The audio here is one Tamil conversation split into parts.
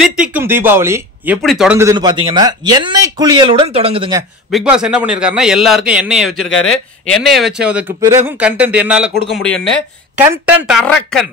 தித்திக்கும் தீபாவளி எப்படி தொடங்குதுன்னு பாத்தீங்கன்னா எண்ணெய் குளியலுடன் தொடங்குதுங்க. பிக் பாஸ் என்ன பண்ணிருக்காருன்னா எல்லாருக்கும் எண்ணெயை வச்சிருக்காரு. எண்ணெயை வச்சதுக்கு பிறகும் கண்டென்ட் என்னால கொடுக்க முடியும்னு கண்டென்ட் அரக்கன்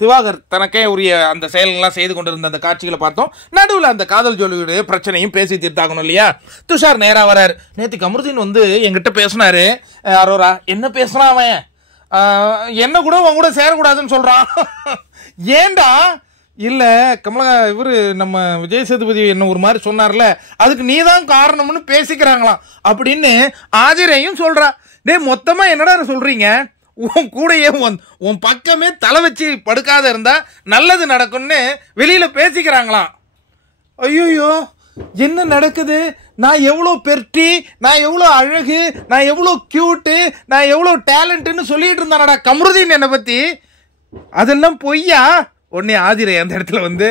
திவாகர் தனக்கே உரிய அந்த செயல்கள்லாம் செய்து கொண்டிருந்த அந்த காட்சிகளை பார்த்தோம். நடுவில் அந்த காதல் ஜோலியுடைய பிரச்சனையும் பேசி தீர்த்தாகணும் இல்லையா? துஷார் நேரா வராரு. நேற்று கமருதீன் வந்து என்கிட்ட பேசினாரு. அரோரா என்ன பேசுறான் அவன், என்ன கூட உன் கூட சேரக்கூடாதுன்னு சொல்றான். ஏண்டா? இல்ல கமலா இவரு நம்ம விஜய் சேதுபதி என்ன ஒரு மாதிரி சொன்னார்ல, அதுக்கு நீதான் காரணம்னு பேசிக்கிறாங்களாம் அப்படின்னு ஆதிரையும் சொல்றா. டே மொத்தமா என்னடா சொல்றீங்க? உன் கூடையே உன் பக்கமே தலை வச்சு படுக்காத இருந்தா நல்லது நடக்கும்னு வெளியில பேசிக்கிறாங்களாம். ஐயோ என்ன நடக்குது? நான் எவ்வளோ பெர்ட்டி, நான் எவ்வளோ அழகு, நான் எவ்வளோ கியூட்டு, நான் எவ்வளோ டேலண்ட்னு சொல்லிட்டு இருந்தானடா கமருதீன் என்னை பத்தி. அதெல்லாம் பொய்யா? உடனே ஆதிரை அந்த இடத்துல வந்து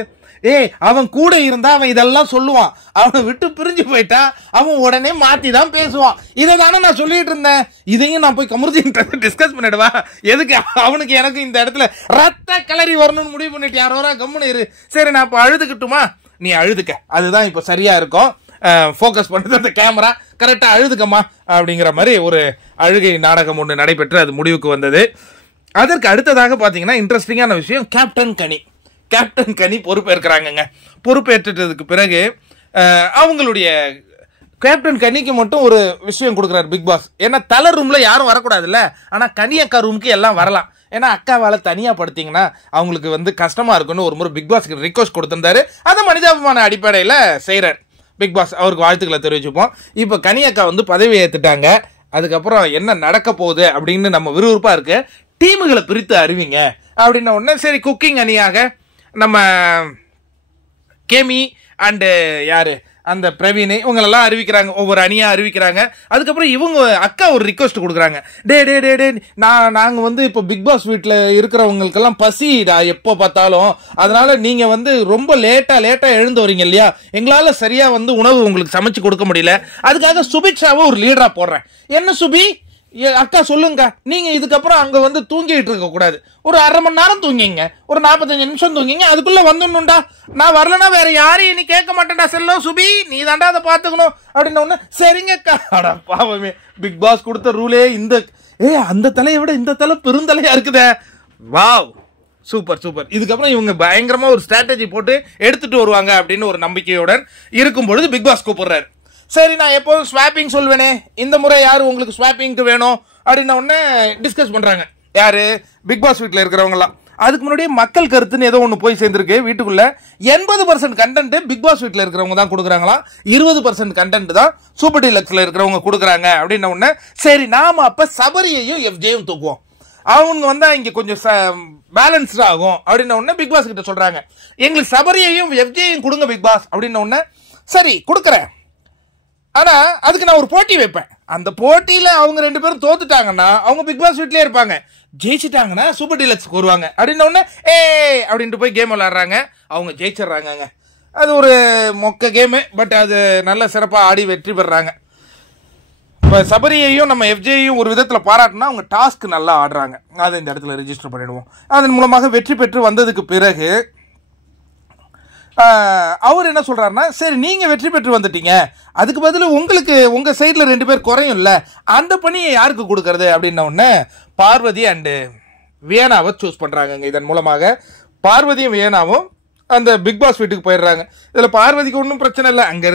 அவன் கூட இருந்தா அவன் இதெல்லாம் சொல்லுவான், அவனை விட்டு பிரிஞ்சு போயிட்டா அவன் உடனே மாத்தி தான் பேசுவான். இதை தானே நான் சொல்லிட்டு இருந்தேன். இதையும் நான் போய் கமருதீன் டிஸ்கஸ் பண்ணிடுவா. எதுக்கு அவனுக்கு எனக்கு இந்த இடத்துல ரத்த கலரி வரணும்னு முடிவு பண்ணிட்டு யாரோரா கம்முன்னு இரு. சரி நான் இப்போ அழுதுகிட்டுமா? நீ அழுதுக்க, அதுதான் இப்போ சரியா இருக்கும். ஃபோக்கஸ் பண்ணுறது அந்த கேமரா, கரெக்டா அழுதுக்கம்மா அப்படிங்கிற மாதிரி ஒரு அழுகை நாடகம் ஒன்று நடைபெற்று அது முடிவுக்கு வந்தது. அதற்கு அடுத்ததாக பார்த்தீங்கன்னா இன்ட்ரெஸ்டிங்கான விஷயம், கேப்டன் கனி பொறுப்பேற்கிறாங்க. பொறுப்பேற்றதுக்கு பிறகு அவங்களுடைய கேப்டன் கனிக்கு மட்டும் ஒரு விஷயம் கொடுக்குறாரு பிக் பாஸ். ஏன்னா தலை ரூம்ல யாரும் வரக்கூடாதுல்ல, ஆனா கனி அக்கா ரூமுக்கு எல்லாம் வரலாம். ஏன்னா அக்காவால தனியா படுத்தீங்கன்னா அவங்களுக்கு வந்து கஷ்டமா இருக்குன்னு ஒரு முறை பிக் பாஸ்க்கு ரிக்வஸ்ட் கொடுத்திருந்தாரு. அதை மனிதாபிமான அடிப்படையில் செய்யறாரு பிக் பாஸ். அவருக்கு வாழ்த்துக்களை தெரிவிச்சுப்போம். இப்போ கனி அக்கா வந்து பதவி ஏற்றுட்டாங்க. அதுக்கப்புறம் என்ன நடக்க போகுது அப்படின்னு நம்ம விறுவிறுப்பா இருக்கு. டீமுகளை பிரித்து அறிவிங்க அப்படின்ன உடனே சரி குக்கிங் அணியாக நம்ம கேமி அண்டு யாரு அந்த பிரவீன் இவங்களெல்லாம் அறிவிக்கிறாங்க, ஒவ்வொரு அணியா அறிவிக்கிறாங்க. அதுக்கப்புறம் இவங்க அக்கா ஒரு ரிக்வஸ்ட் கொடுக்குறாங்க. டே நாங்க வந்து இப்போ பிக் பாஸ் வீட்டில் இருக்கிறவங்களுக்கெல்லாம் பசிடா எப்போ பார்த்தாலும், அதனால நீங்க வந்து ரொம்ப லேட்டா எழுந்து வரீங்க இல்லையா, எங்களால சரியா வந்து உணவு உங்களுக்கு சமைச்சு கொடுக்க முடியல. அதுக்காக சுபிக்ஷாவை ஒரு லீடரா போடுறேன். என்ன சுபி அக்கா சொல்லுங்க, நீங்க இதுக்கப்புறம் அங்க வந்து தூங்கிட்டு இருக்க கூடாது. ஒரு அரை மணி நேரம் தூங்கிங்க, ஒரு 45 நிமிஷம் தூங்கிங்க, அதுக்குள்ள வந்துடணும்டா. நான் வரலன்னா வேற யாரையும் நீ கேட்க மாட்டேன்டா செல்லம் சுபி, நீ தாண்டா அதை பாத்துக்கணும் அப்படின்னு ஒண்ணு. சரிங்கக்கா. அடா பாவமே, பிக் பாஸ் கொடுத்த ரூலே இந்த அந்த தலையை விட இந்த தலை பெருந்தலையா இருக்குதே. Wow, super. இதுக்கப்புறம் இவங்க பயங்கரமா ஒரு ஸ்ட்ராட்டஜி போட்டு எடுத்துட்டு வருவாங்க அப்படின்னு ஒரு நம்பிக்கையுடன் இருக்கும் பொழுது பிக் பாஸ் கூப்பிடுறாரு. சரி நான் எப்போதும் ஸ்வாப்பிங் சொல்வேனே, இந்த முறை யாரு உங்களுக்கு ஸ்வாப்பிங்க்கு வேணும் அப்படின்ன உடனே டிஸ்கஸ் பண்றாங்க. யாரு? பிக் பாஸ் வீட்டில் இருக்கிறவங்கலாம். அதுக்கு முன்னாடியே மக்கள் கருத்துன்னு ஏதோ ஒன்று போய் சேர்ந்துருக்கு வீட்டுக்குள்ள. 80% கண்டென்ட் பிக் பாஸ் வீட்டில் இருக்கிறவங்க தான் கொடுக்குறாங்களாம், 20% கண்டென்ட் தான் சூப்பர் டீலக்ஸ்ல இருக்கிறவங்க கொடுக்குறாங்க அப்படின்ன உடனே சரி நாம அப்ப சபரியையும் எஃப்ஜேயும் தூக்குவோம், அவங்க வந்தா இங்க கொஞ்சம் பேலன்ஸ்டா ஆகும் அப்படின்ன உடனே பிக் பாஸ் கிட்ட சொல்றாங்க, எங்களுக்கு சபரியையும் எஃப்ஜேயும் கொடுங்க பிக் பாஸ் அப்படின்ன உடனே சரி கொடுக்குறேன், ஆனா அதுக்கு நான் ஒரு போட்டி வைப்பேன். அந்த போட்டியில அவங்க 2 பேரும் தோத்துட்டாங்கன்னா அவங்க பிக் பாஸ் வீட்லயே இருப்பாங்க, ஜெயிச்சிட்டாங்கன்னா சூப்பர் டீலக்ஸ்க்கு வருவாங்க அப்படின்ன உடனே அப்படின்ட்டு போய் கேம் விளையாடுறாங்க. அவங்க ஜெயிச்சிடறாங்க. அது ஒரு மொக்க கேமு, பட் அது நல்ல சிறப்பா ஆடி வெற்றி பெறாங்க. இப்ப சபரியையும் நம்ம எஃப்ஜேயும் ஒரு விதத்துல பாராட்டினா அவங்க டாஸ்க் நல்லா ஆடுறாங்க. அதை இந்த இடத்துல ரெஜிஸ்டர் பண்ணிடுவோம். அதன் மூலமாக வெற்றி பெற்று வந்ததுக்கு பிறகு அவர் என்ன சொல்றாருன்னா, சரி நீங்க வெற்றி பெற்று வந்துட்டீங்க, அதுக்கு பதில் உங்களுக்கு உங்க சைட்ல 2 பேர் குறையும் இல்ல, அந்த பணியை யாருக்கு கொடுக்கறது அப்படின்ன உடனே பார்வதி அண்டு வியனாவை சூஸ் பண்றாங்க. இதன் மூலமாக பார்வதியும் வியனாவும் அந்த பிக் பாஸ் வீட்டுக்கு போயிடுறாங்க. இதுல பார்வதிக்கு ஒன்றும் பிரச்சனை இல்லை, அங்க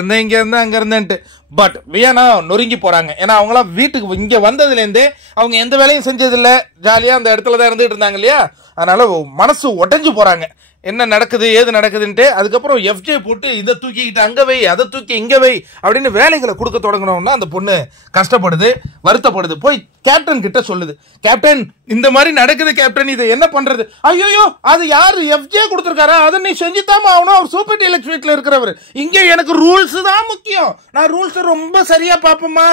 இருந்தேன்ட்டு. பட் வியனா நொறுங்கி போறாங்க. ஏன்னா அவங்களாம் வீட்டுக்கு இங்க வந்ததுல இருந்தே அவங்க எந்த வேலையும் செஞ்சதில்லை, ஜாலியா அந்த இடத்துல தான் இருந்துட்டு இருந்தாங்க இல்லையா, அதனால மனசு உடைஞ்சு போறாங்க. என்ன நடக்குது ஏது நடக்குதுன்ட்டு. அதுக்கப்புறம் எஃப்ஜே போட்டு இதை தூக்கிக்கிட்டு அங்க வை, அதை தூக்கி இங்க வை அப்படின்னு வேலைகளை கொடுக்க தொடங்கணும்னா அந்த பொண்ணு கஷ்டப்படுது, வருத்தப்படுது. போய் கேப்டன் கிட்ட சொல்லுது, கேப்டன் இந்த மாதிரி நடக்குது கேப்டன், இதை என்ன பண்றது? ஐயோ அது யாரு எஃப்ஜே கொடுத்துருக்காரா, அதை நீ செஞ்சுதாமா ஆகணும், அவர் சூப்பர் டீலக்ஸ் வீட்டில் இருக்கிறவர். இங்க எனக்கு ரூல்ஸ் தான் முக்கியம், நான் ரூல்ஸ் ரொம்ப சரியா பாப்போமா.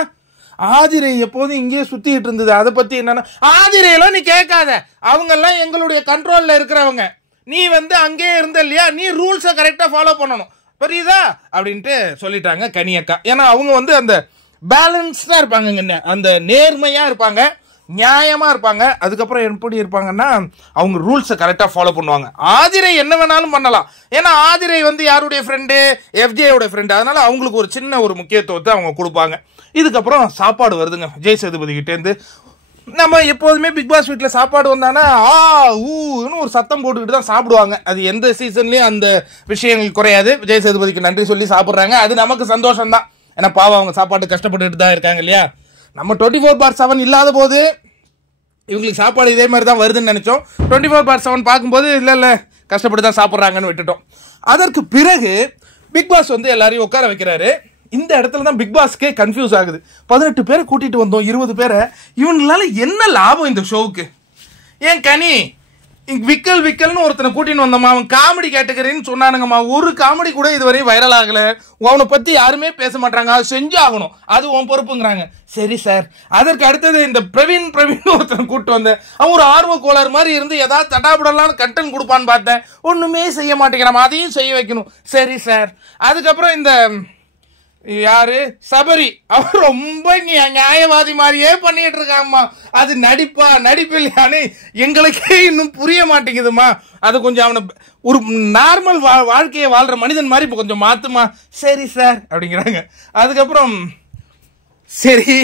ஆதிரை எப்போதும் இங்கேயே சுத்திட்டு இருந்தது, அதை பத்தி என்னன்னா ஆதிரையெல்லாம் நீ கேட்காத, அவங்க எல்லாம் எங்களுடைய கண்ட்ரோல்ல இருக்கிறவங்க, நீ வந்து அங்கே இருந்த இல்லையா, நீ ரூல்ஸை கரெக்டா ஃபாலோ பண்ணணும், புரியுதா அப்படின்ட்டு சொல்லிட்டாங்க கனியக்கா. ஏன்னா அவங்க வந்து அந்த பேலன்ஸ்டா இருப்பாங்க, அந்த நேர்மையா இருப்பாங்க. நியாயமா இருப்பாங்க. அதுக்கப்புறம் எப்படி இருப்பாங்கன்னா அவங்க ரூல்ஸை கரெக்டாக ஃபாலோ பண்ணுவாங்க. ஆதிரை என்ன வேணாலும் பண்ணலாம். ஏன்னா ஆதிரை வந்து யாருடைய ஃப்ரெண்டு, எஃப்ஜேயோட ஃப்ரெண்டு. அதனால அவங்களுக்கு ஒரு சின்ன ஒரு முக்கியத்துவத்தை அவங்க கொடுப்பாங்க. இதுக்கப்புறம் சாப்பாடு வருதுங்க விஜய் சேதுபதி கிட்டேருந்து. நம்ம எப்போதுமே பிக் பாஸ் வீட்டில் சாப்பாடு வந்தானா ஊன்னு ஒரு சத்தம் போட்டுக்கிட்டு தான் சாப்பிடுவாங்க. அது எந்த சீசன்லேயும் அந்த விஷயங்கள் குறையாது. விஜய் சேதுபதிக்கு நன்றி சொல்லி சாப்பிட்றாங்க. அது நமக்கு சந்தோஷம் தான். ஏன்னா பாவம் அவங்க சாப்பாடு கஷ்டப்பட்டுட்டு தான் இருக்காங்க இல்லையா. நம்ம 24/7 இல்லாத போது இவங்களுக்கு சாப்பாடு இதே மாதிரி தான் வருதுன்னு நினச்சோம். 24/7 பார்க்கும்போது இல்லை கஷ்டப்பட்டு தான் சாப்பிட்றாங்கன்னு விட்டுட்டோம். அதற்கு பிறகு பிக் பாஸ் வந்து எல்லாரையும் உட்கார வைக்கிறாரு. இந்த இடத்துல தான் பிக் பாஸ்க்கே கன்ஃபியூஸ் ஆகுது. 18 பேரை கூட்டிட்டு வந்தோம், 20 பேரை. இவங்களால என்ன லாபம் இந்த ஷோவுக்கு? ஏன் கனி விக்கல்னு ஒருத்தனை கூட்டின்னு வந்தோமா, அவன் காமெடி கேட்டகரின்னு சொன்னானுங்கம்மா. ஒரு காமெடி கூட இதுவரையும் வைரல் ஆகல. அவனை பத்தி யாருமே பேச மாட்டாங்க. அது செஞ்சாகணும், அது உன் பொறுப்புங்கிறாங்க. சரி சார். அதற்கு அடுத்தது இந்த பிரவீன் ஒருத்தனை கூட்டு வந்தேன். அவன் ஒரு ஆர்வ கோளாறு மாதிரி இருந்து ஏதாவது தட்டாபடலான்னு கண்டென்ட் கொடுப்பான்னு பார்த்தேன். ஒண்ணுமே செய்ய மாட்டேங்கிறான். அதையும் செய்ய வைக்கணும். சரி சார். அதுக்கப்புறம் இந்த யாரு சபரி, அவர் ரொம்ப நியாயவாதி மாதிரியே பண்ணிட்டு இருக்காங்கம்மா. அது நடிப்பு இல்லையானு எங்களுக்கே இன்னும் புரிய மாட்டேங்குதுமா. அது கொஞ்சம் அவனை ஒரு நார்மல் வாழ்க்கையை வாழ்ற மனிதன் மாதிரி இப்போ கொஞ்சம் மாத்துமா. சரி சார் அப்படிங்கிறாங்க. அதுக்கப்புறம் சரி,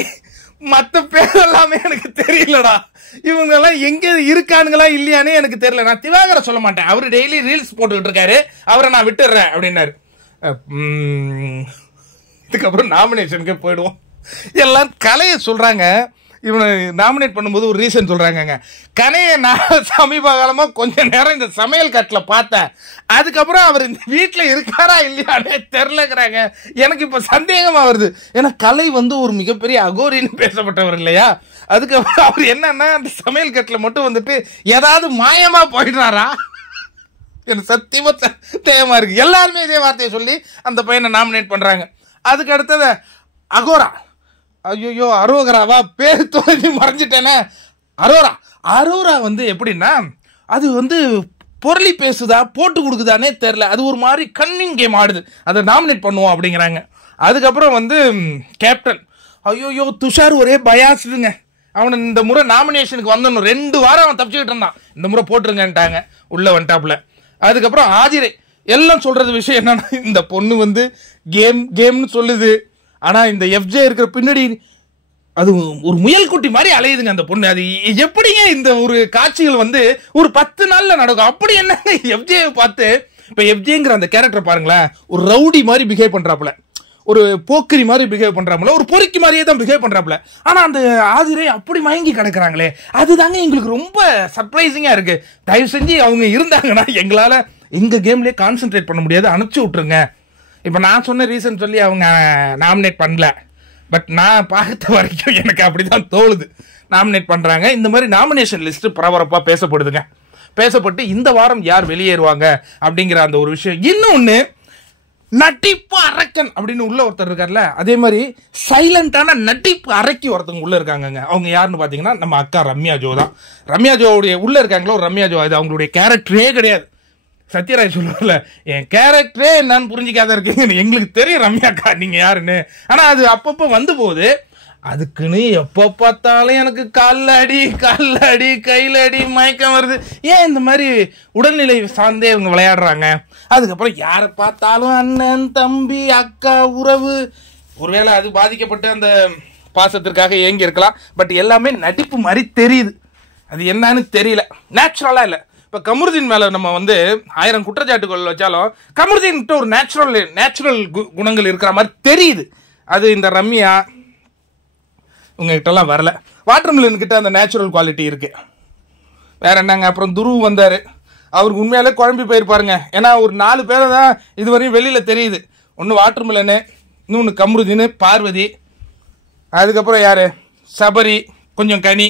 மற்ற பேர் எல்லாமே எனக்கு தெரியலடா. இவங்க எல்லாம் எங்க இருக்கானுங்களா இல்லையானே எனக்கு தெரியல. நான் திவாகரை சொல்ல மாட்டேன், அவரு டெய்லி ரீல்ஸ் போட்டுக்கிட்டு இருக்காரு, அவரை நான் விட்டுடுறேன் அப்படின்னாரு. இதுக்கப்புறம் நாமினேஷனுக்கு போயிடுவோம். எல்லாம் கலையை சொல்றாங்க. இவனை நாமினேட் பண்ணும்போது ஒரு ரீசன் சொல்றாங்க. கலையை நான் சமீப காலமா கொஞ்ச நேரம் இந்த சமையல் கட்டில் பார்த்தேன். அதுக்கப்புறம் அவர் இந்த வீட்டில் இருக்காரா இல்லையானே தெரிலங்கிறாங்க. எனக்கு இப்ப சந்தேகமா வருது. ஏன்னா கலை வந்து ஒரு மிகப்பெரிய அகோரின்னு பேசப்பட்டவர் இல்லையா. அதுக்கப்புறம் அவர் என்னன்னா அந்த சமையல் கட்டில் மட்டும் வந்துட்டு ஏதாவது மாயமா போயிடுறாரா? எனக்கு சத்தியமா தேவமா இருக்கு. எல்லாருமே இதே வார்த்தையை சொல்லி அந்த பையனை நாமினேட் பண்றாங்க. அதுக்கு அடுத்தது அகோரா. ஐயோ அரோகராவா, பேர் தோண்டி மறைஞ்சிட்டேனே. அரோரா வந்து எப்படின்னா அது வந்து பொருளி பேசுதா போட்டு கொடுக்குதானே தெரில. அது ஒரு மாதிரி கன்னிங் கேம் ஆடுது. அதை நாமினேட் பண்ணுவோம் அப்படிங்கிறாங்க. அதுக்கப்புறம் வந்து கேப்டன், ஐயோ துஷார் ஒரே பயாசுங்க. அவனை இந்த முறை நாமினேஷனுக்கு வந்தணும். 2 வாரம் அவன் தப்பிச்சுக்கிட்டு இருந்தான். இந்த முறை போட்டுருங்கன்ட்டாங்க, உள்ள வந்துட்டாப்புல. அதுக்கப்புறம் ஆதிரை எல்லாம் சொல்றது விஷயம் என்னன்னா, இந்த பொண்ணு வந்து கேம்னு சொல்லுது. ஆனா இந்த எஃப்ஜே இருக்கிற பின்னாடி அது ஒரு முயல் குட்டி மாதிரி அலையுதுங்க அந்த பொண்ணு. அது எப்படிங்க இந்த ஒரு காட்சிகள் வந்து ஒரு 10 நாள்ல நடக்கும்? அப்படி என்ன எஃப்ஜே பார்த்து. இப்ப எஃப்ஜேங்கிற அந்த கேரக்டர் பாருங்களேன், ஒரு ரவுடி மாதிரி பிஹேவ் பண்றாப்புல, ஒரு போக்கிரி மாதிரி பிஹேவ் பண்றாப்புல, ஒரு பொறுக்கி மாதிரியே தான் பிஹேவ் பண்றாப்புல. ஆனா அந்த ஆதிரை அப்படி மயங்கி கிடக்குறாங்களே, அதுதாங்க எங்களுக்கு ரொம்ப சர்ப்ரைசிங்கா இருக்கு. தயவு செஞ்சு அவங்க இருந்தாங்கன்னா எங்களால எங்க கேம்லயே கான்சென்ட்ரேட் பண்ண முடியாது, அனுப்பிச்சு விட்டுருங்க. இப்ப நான் சொன்ன ரீசன் சொல்லி அவங்க நாமினேட் பண்ணல. பட் நான் பார்த்த வரைக்கும் எனக்கு அப்படிதான் தோணுது. நாமினேட் பண்றாங்க. இந்த மாதிரி நாமினேஷன் லிஸ்ட் பரபரப்பா பேசப்படுதுங்க. பேசப்பட்டு இந்த வாரம் யார் வெளியேறுவாங்க அப்படிங்கிற அந்த ஒரு விஷயம். இன்னொன்னு, நட்டிப்பு அரக்கன் அப்படின்னு உள்ள ஒருத்தர் இருக்கார்ல, அதே மாதிரி சைலண்டான நட்டிப்பு அரக்கி ஒருத்தவங்க உள்ள இருக்காங்க. அவங்க யாருன்னு பாத்தீங்கன்னா நம்ம அக்கா ரம்யா ஜோ தான். ரம்யா ஜோவுடைய உள்ள இருக்காங்களோ ஒரு ரம்யா ஜோ, அது அவங்களுடைய கேரக்டரே கிடையாது. சத்யராஜ் சொல்லுவார்ல, என் கேரக்டரே என்னன்னு புரிஞ்சிக்காத இருக்கீங்க, எங்களுக்கு தெரியும் ரம்யாக்கா நீங்க யாருன்னு. ஆனா அது அப்பப்போ வந்து போகுது. அதுக்குன்னு எப்போ பார்த்தாலும் எனக்கு காலில் அடி கையில் அடி மயக்கம் வருது. ஏன் இந்த மாதிரி உடல்நிலை சார்ந்தே இவங்க விளையாடுறாங்க? அதுக்கப்புறம் யாரை பார்த்தாலும் அண்ணன் தம்பி அக்கா உறவு. ஒருவேளை அது பாதிக்கப்பட்டு அந்த பாசத்திற்காக ஏங்கி இருக்கலாம். பட் எல்லாமே நடிப்பு மாதிரி தெரியுது. அது என்னன்னு தெரியல, நேச்சுரலா இல்லை. இப்போ கமருதீன் மேலே நம்ம வந்து 1000 குற்றச்சாட்டுகள் வச்சாலும் கமருதீன்கிட்ட ஒரு நேச்சுரல் குணங்கள் இருக்கிற மாதிரி தெரியுது. அது இந்த ரம்யா உங்ககிட்டலாம் வரல. வாட்டர்மெலன் கிட்ட அந்த நேச்சுரல் குவாலிட்டி இருக்கு. வேற என்னங்க? அப்புறம் துருவ் வந்தாரு, அவருக்கு உண்மையாலே குழம்பி போயிருப்பாருங்க. ஏன்னா ஒரு 4 பேரை தான் இதுவரையும் வெளியில தெரியுது. ஒன்று வாட்டர்மெலனு, இன்னொன்று கமருதீன், பார்வதி, அதுக்கப்புறம் யாரு சபரி, கொஞ்சம் கனி.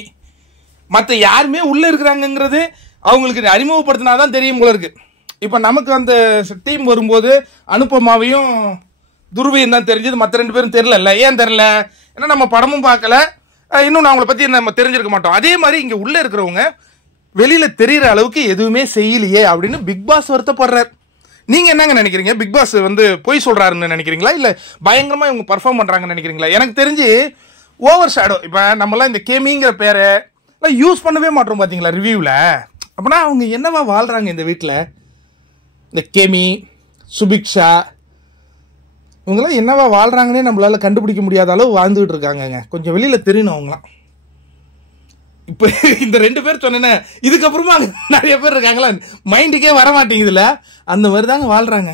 மற்ற யாருமே உள்ள இருக்கிறாங்கிறது அவங்களுக்கு அறிமுகப்படுத்தினாதான் தெரியும் போல இருக்கு. இப்போ நமக்கு அந்த டீம் வரும்போது அனுபமாவையும் துருவையும் தான் தெரிஞ்சது, மற்ற 2 பேரும் தெரியல. ஏன் தெரியல? ஏன்னா நம்ம படமும் பார்க்கல, இன்னும் அவங்கள பத்தி நம்ம தெரிஞ்சிருக்க மாட்டோம். அதே மாதிரி இங்க உள்ள இருக்கிறவங்க வெளியில தெரிகிற அளவுக்கு எதுவுமே செய்யலையே அப்படின்னு பிக் பாஸ் வருத்தப்படுறார். நீங்க என்னங்க நினைக்கிறீங்க? பிக் பாஸ் வந்து பொய் சொல்றாருன்னு நினைக்கிறீங்களா, இல்ல பயங்கரமா இவங்க பர்ஃபார்ம் பண்றாங்கன்னு நினைக்கிறீங்களா? எனக்கு தெரிஞ்சு ஓவர் ஷேடோ. இப்போ நம்மளாம் இந்த கேமிங்கிற பேரை யூஸ் பண்ணவே மாட்டோம் பார்த்தீங்களா ரிவ்யூவில். அப்படின்னா அவங்க என்னவா வாழ்கிறாங்க இந்த வீட்டில்? இந்த கேமி, சுபிக்ஷா இவங்களாம் என்னவா வாழ்கிறாங்கன்னே நம்மளால கண்டுபிடிக்க முடியாத அளவு வாழ்ந்துகிட்டு இருக்காங்கங்க. கொஞ்சம் வெளியில் தெரியணும் அவங்களாம். இப்போ இந்த 2 பேர் சொன்னேன்னே, இதுக்கப்புறமா நிறைய பேர் இருக்காங்களா மைண்டுக்கே வர மாட்டேங்குதுல, அந்த மாதிரி தாங்க வாழ்கிறாங்க.